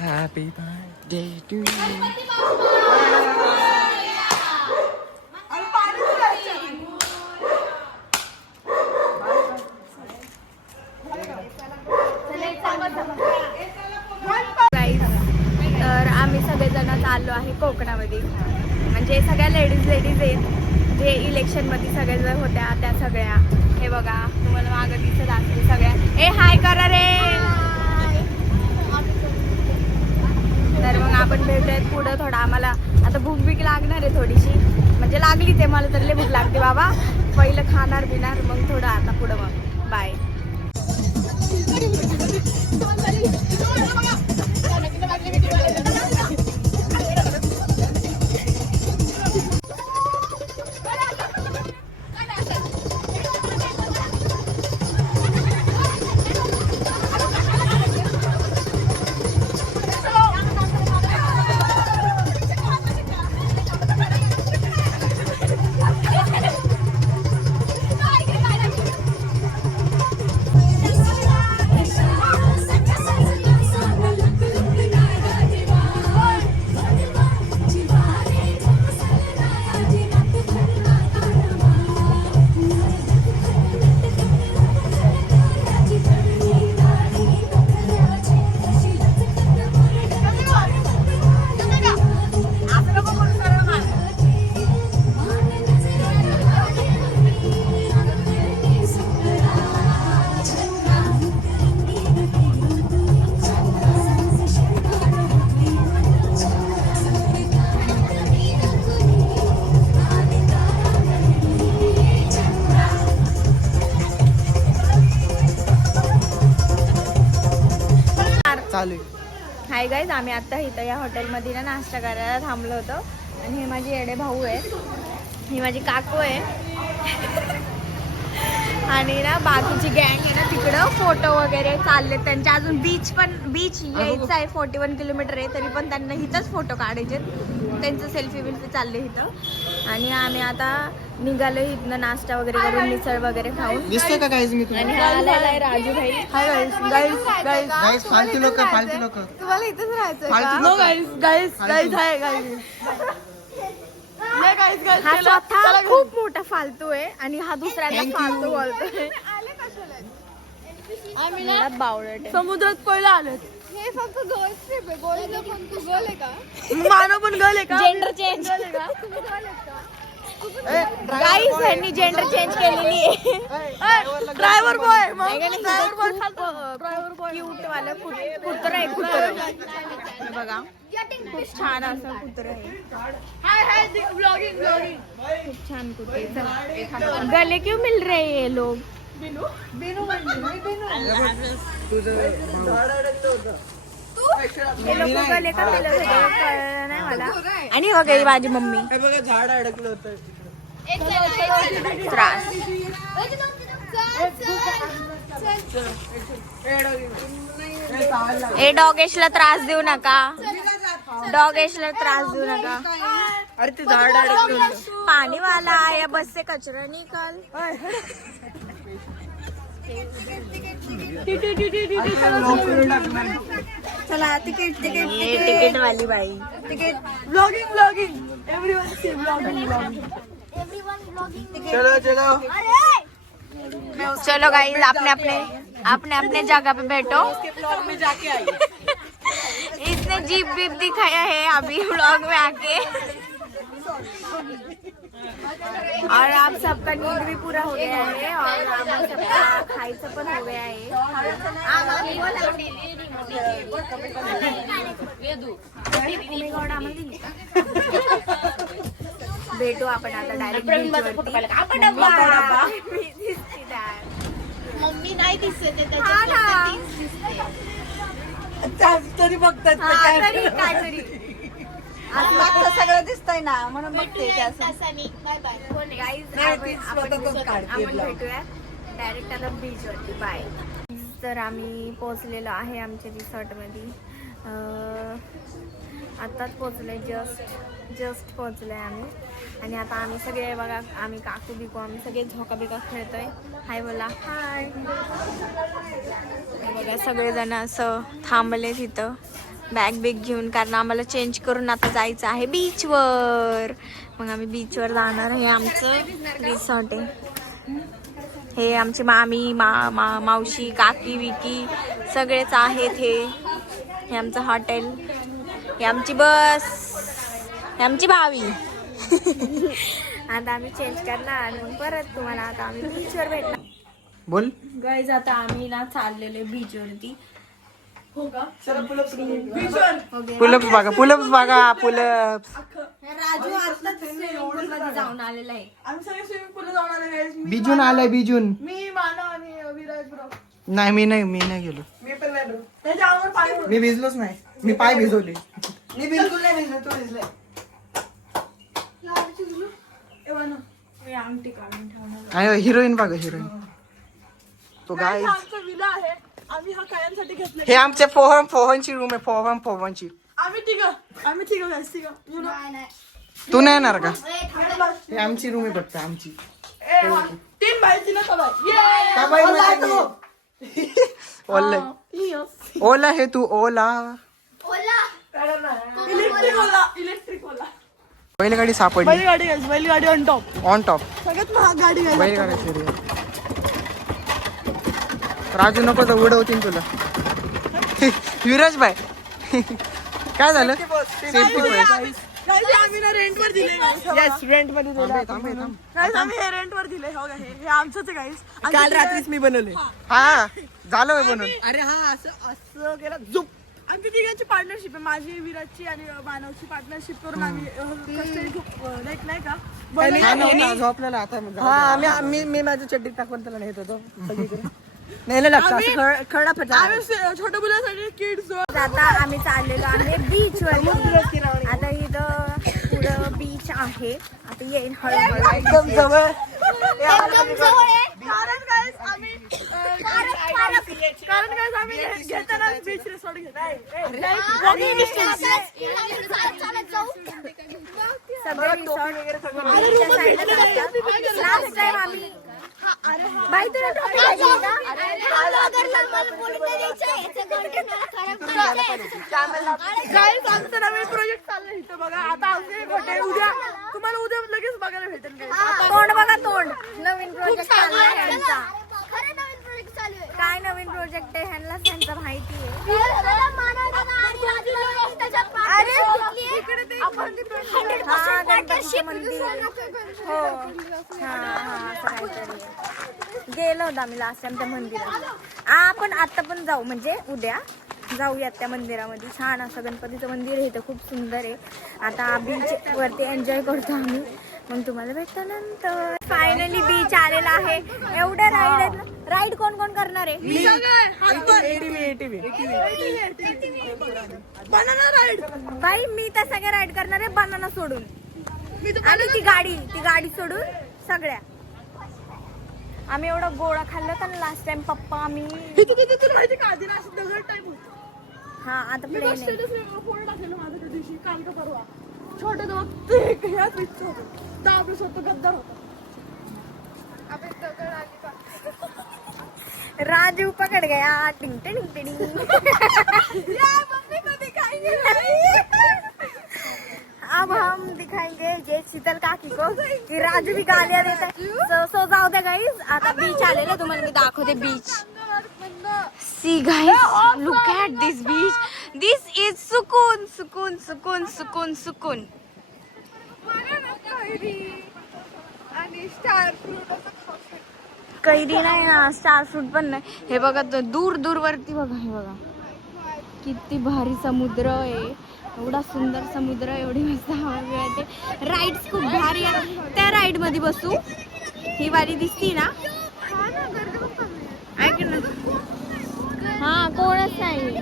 Happy birthday to you. तर आम्ही सगळेजण चाललो आहे कोकणामध्ये. म्हणजे सगळ्या लेडीज आहेत जे इलेक्शनमध्ये सगळेजण होत्या त्या सगळ्या. हे बघा तुम्हाला मागं दिसत असतील सगळ्या. ए हाय करा रे. तर मग आपण भेटूयात पुढं. थोडं आम्हाला आता भूक बीक लागणार आहे थोडीशी. म्हणजे लागली ते मला तर लय भूक लागते बाबा. पहिलं खाणार बिणार मग थोडं आता पुढं मग बाय. हाय गाईज, आम्ही आता इथं या हॉटेलमध्ये ना नाश्ता करायला थांबलो होतो. आणि हे माझे येडे भाऊ आहेत, ही माझी काकू आहे. आणि ना बाकीची गँग आहे ना तिकडं फोटो वगैरे चालले त्यांचे. अजून बीच यायचं आहे. 41 किलोमीटर आहे तरी पण त्यांना इथंच फोटो काढायचे. त्यांचं सेल्फी बिल्फी चालले इथं. आणि आम्ही आता निघालो इथनं नाश्ता वगैरे करून मिसळ वगैरे खाऊन. दिसतोय का गाईज मी आणि हा आलेला आहे राजू भाई. हाय गाईज फालतू लोक तुम्हाला इथंच राहायचं. No guys hi guys. हा स्वतः खूप मोठा फालतू आहे आणि हा दुसऱ्याला फालतू बोलतोय. बावळट समुद्रात पहिला आलेत. हे फक्त गर्ल्स ट्रिप आहे. गोल आहे का? मानव पण गर्ल आहे का? जेंडर चेंज गाईस यांनी जेंडर चेंज केलेली आहे. ड्रायव्हर बॉय क्यूट वाला कुत्र आहे. कुत्र बघा खूप छान असं कुत्र आहे. खूप छान कुत्रे. गले क्यों मिल रहे हैं ये लोग? हे लोक गले का मिळत होते कळलं नाही मला. आणि बघा ही माझी मम्मी. झाड अडकलं होतं. त्रास. ए डॉगेशला त्रास देऊ नका. डॉगेशला त्रास देऊ नका. अरे ते झाड अडकलं होतं. पाणी वाला आया बस से कचरा निकाल. चला तिकीट वाली बाई. Blogging everyone see blogging. चलो गाइस अपने अपने जगह पे बैठो. इसने जीप बीप दिखाया है अभी व्लॉग में आके. और आप सबका नींद भी पूरा हो गया है और आप सबका खायचं पण हो गया है. भेटू आपण आता डायरेक्ट. मम्मी नाही दिसते तरी बघतात काहीतरी सगळं दिसतंय ना म्हणून बघते. आपण भेटूया डायरेक्ट आता बीच वरती. बाय. तर आम्ही पोहोचलेलो आहे आमच्या रिसॉर्टमध्ये. आत्ताच पोहोचलोय. जस्ट पोहोचलोय आम्ही. आणि आता आम्ही सगळे बघा आम्ही काकू बिकू आम्ही सगळे झोका बिका खेळतोय. हाय बोला. हाय. बघा सगळेजण असं थांबले तिथं बॅग बिग घेऊन, कारण आम्हाला चेंज करून आता जायचं आहे बीचवर. मग आम्ही बीचवर जाणार. हे आमचं रिसॉर्ट आहे. हे आमची मामी मावशी काकी विकी सगळेच आहेत. हे आमचं हॉटेल, हे आमची बस, हे आमची भावी. आता आम्ही चेंज करणार आणि मग परत तुम्हाला आता आम्ही बीचवर भेटणार. बोल. गाईज आता आम्ही ना चाललेलो बीचवरती. हो का? पुलप्स बघा, पुलप्स बघा, पुलप्स. राजू आता स्विमिंग पूल मध्ये जाऊन आलेला आहे. आम्ही सगळे स्विमिंग पूल जाऊन आले. बिजून आलाय, बिजून. मी मानव आणि विराज ब्रो. नाही मी नाही गेलो. मी पण नाही ब्रो. त्याच्या अंगावर पाणी होतं. मी भिजलोच नाही. मी पाय भिजवले. मी बिलकुल नाही भिजलो, तू भिजलाय. अंगठी काढून ठेवणार. आहे हिरोईन बघा, हिरोईन. तो गाय. हा आमचा विला आहे. आम्ही हा कायमसाठी घेतला. हे आमच्या फोहनची रूम आहे. फोहनची. आम्ही तिघं guys, तिघं. You know? तू नाही येणार का? हे आमची रूम आहे फक्त, आमची. तीन बायची ना बाय. का बाई ओला माहिती तो. ओला. ओला हे तू ओला. इलेक्ट्रिक ओला. बैलगाडी सापडली. बैलगाडी guys, बैलगाडी ऑन टॉप. On top. सगळ्यात महाग गाडी guys. बैलगाडी शरीर. राजू नको तर उडवतील तुला. विराज बाय. काय झालं? Safety first. Guys, आम्ही ना रेंट वर दिले यस, रेंट मध्ये दिलं. Guys, आम्ही हे रेंट वर दिले. हो का, हे आमचंच आहे गाईस. काल रात्रीच मी बनवले. हा झालं होय बनवून. अरे हा असं केलं झुप. आमची तिघांची पार्टनरशिप आहे. माझी, विराजची आणि मानवची पार्टनरशिप करून आम्ही कस्टडी लाईक नाही का झोपलेला आता. हा मी माझ्या चड्डीत टाकून त्याला नेत होतो सगळीकडे. नाही लागतं खडा फटा. आम्ही छोट्या मुलांसाठी किड्स. आता आम्ही चाललेलो आहे बीचवर. आता इथं पुढं बीच आहे. आता येईन हळूहळू. एकदम जवळ. कारण काय आम्ही घेताना बीच रिसॉर्ट लास्ट टाइम आम्ही बाई तुला टोपी घ्यायची आमचं नवीन प्रोजेक्ट चाललंय इथं बघा. आता आमचे खोटे उद्या तुम्हाला उद्या लगेच बघायला भेटेल. तोंड बघा तोंड. नवीन प्रोजेक्ट चाललाय ह्यांचा. काय नवीन प्रोजेक्ट आहे ह्यांना त्यांचा माहिती आहे. हा गणपतीचं मंदिर. हो हा असं काहीतरी. गेलो होतो आम्ही लास्ट टाइम त्या मंदिरात. आपण आता पण जाऊ, म्हणजे उद्या जाऊयात त्या मंदिरामध्ये. छान असं गणपतीचं मंदिर आहे, तर खूप सुंदर आहे. आता बीच वरती एन्जॉय करतो आम्ही. मग तुम्हाला भेटतो नंतर. फायनली बीच आलेला आहे. एवढ्या राईड आहेत ना. राईड कोण कोण करणार आहे? Banana ride. बाई मी तर सगळ्या राईड करणार आहे, बनाना सोडून. आणि ती गाडी सोडून सगळ्या. आम्ही एवढा गोळा खाल्ला होता ना लास्ट टाइम पप्पा आम्ही. तुला माहिती का आधी असं दगड टाईप होतं. हा आता मी प्लेन आहे. फोन टाकलेलं माझं त्या दिवशी काल का परवा. छोटे दोन ते ह्याच बीचचं होतं. तर आपलं स्वतः गद्दार होता. राजू पकड़ गया. टिंग टिंग टिंग. मम्मी को दिखाएंगे. अब हम दिखाएंगे ये शीतल काकी को कि राजू भी गालियां देता है. सो जाऊ दे गाईज. आता बीच आलेलं तुम्हाला मी दाखवते beach. See guys, look at this beach. This is सुकून सुकून सुकून सुकून सुकून. कैरी नाही ना, स्टार फ्रूट पण नाही. हे बघा दूर दूर वरती बघा. हे बघा किती भारी समुद्र आहे. एवढा सुंदर समुद्र, एवढी मस्त हवा मिळते. राईड्स खूप भारी आहे. त्या राईड मध्ये बसू. ही वाली दिसती ना. ऐक ना. हा कोणच नाही.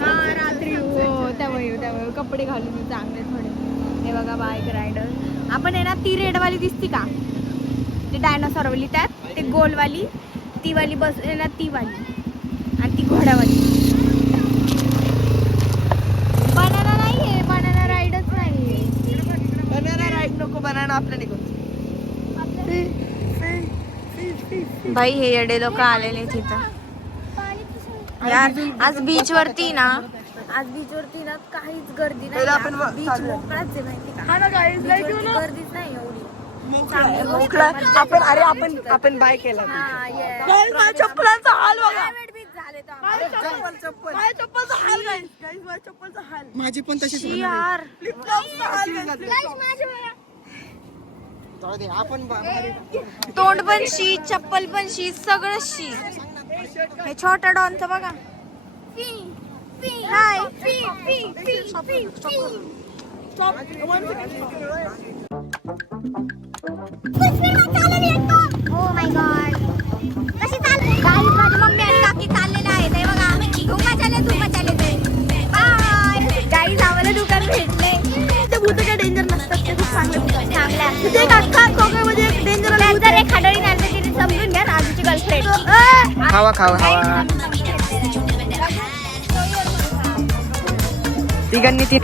हा रात्री हो त्यामुळे कपडे घालून चांगले थोडे. हे बघा बाईक रायडर. आपण आहे ना ती रेडवाली दिसती का, ती डायनासॉरवाली, त्यात ते गोलवाली ती वाली बस आहे ना, ती वाली. आणि ती घोड्यावाली. बनाना नाहीये, बनाना राईडच नाहीये. बनाना राईड नको, बनाना आपल्या निघून. भाई हे येडे लोक आलेले तिथं. यार आज बीच वरती ना काहीच गर्दी नाही. बीच मोकळाच आहे माहिती का? हा ना guys, like you know. गर्दीच नाही एवढी. आपण बाय केला Guys, माझ्या चप्पलांचा हाल बघा. Private beach झाले तर आपण. माझ्या चप्पलचा हाल guys. Guys, माझ्या चप्पलचा हाल. माझी पण तशीच शी यार. Flip-flopचा हाल guys. जाऊ दे आपण बाहेर तोंड पण शी, चप्पल पण शी, सगळं शी. हे छोटा डॉनचं बघा. हाय. Stop. 1 second. Oh my God. कशी चालली? गाईज माझी मम्मी आणि काकी चाललेले आहेत. हे बघा. धूम मचाले. बाय. गाईज आम्हाला दुकान भेटले. ते भूत काय डेंजर नसतात, ते खूप चांगले चांगला. तिथे एक अख्खा कोकणामध्ये एक डेंजर जर एक खडळी नाही तर तिने समजून घ्या राजूची गर्लफ्रेंड. खावा तिघांनी ती